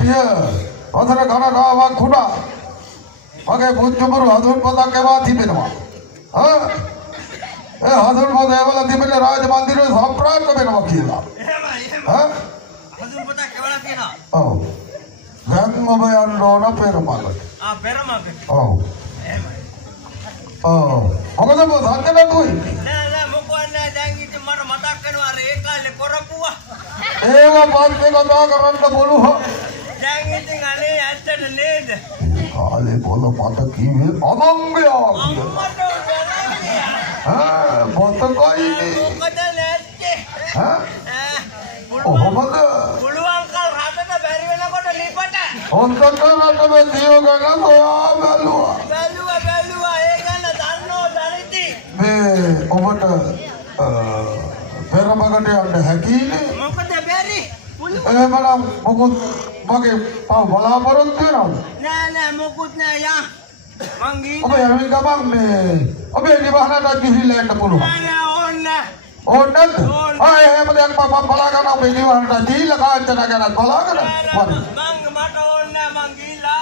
පිය වසර ගණනාවක් වුණා. මගේ පුංචිමරු හඳුන් පොතක් එවා තිබෙනවා. ඒ හඳුන් පොත එවලා තිබෙන රාජ මන්දිරේ සම්ප්‍රාප්ත වෙනවා කියලා. හඳුන් පොතක් එවලා තියෙනවා. ඔව්. දැන් ඔබ යන්න ඕන පෙරමගට. පෙරමගට. ඔව්. එහෙමයි. මොකද මොකද නැතුයි. නෑ මොකවත් නෑ දැන් ඉතින් මට මතක් වෙනවා අර ඒ කාලේ කරපුවා. ඒව පස්සේ කතා කරන්න බලුවා. දැන් ඉතින් අනේ ඇත්තට නේද? කාලේ බොල මට කිව්වේ අමංගයා. අම්මට පොත කොයිනේ? මොකද නැත්තේ? කොහොමද? පුළුවන් කල් රටට බැරි වෙනකොට ලිපට. ඔන්නක රටේ දියෝ ගන්න සොයා බැලුවා. බැලුවා ඒ ගැන දන්නෝ දරිති. මේ ඔබට පෙරමගට යන්න හැකියිනේ? මොකද බැරි? එහෙමනම් මොකද මගේ බලාපොරොත්තු වෙනවද? නෑ මොකුත් නෑ යා. මං ගිහින් ඔබ යන්නේ ගමන් මේ ඔබේ නිවහනට ගිහිල්ලා යන්න පුළුවන්. නෑ ඕන්නත් එහෙම දෙයක් මම බලා ගන්න ඔබේ නිවහනට ගිහිල්ලා කාන්තන ගැන බලාගෙන මට ඕන නෑ මං ගිහිල්ලා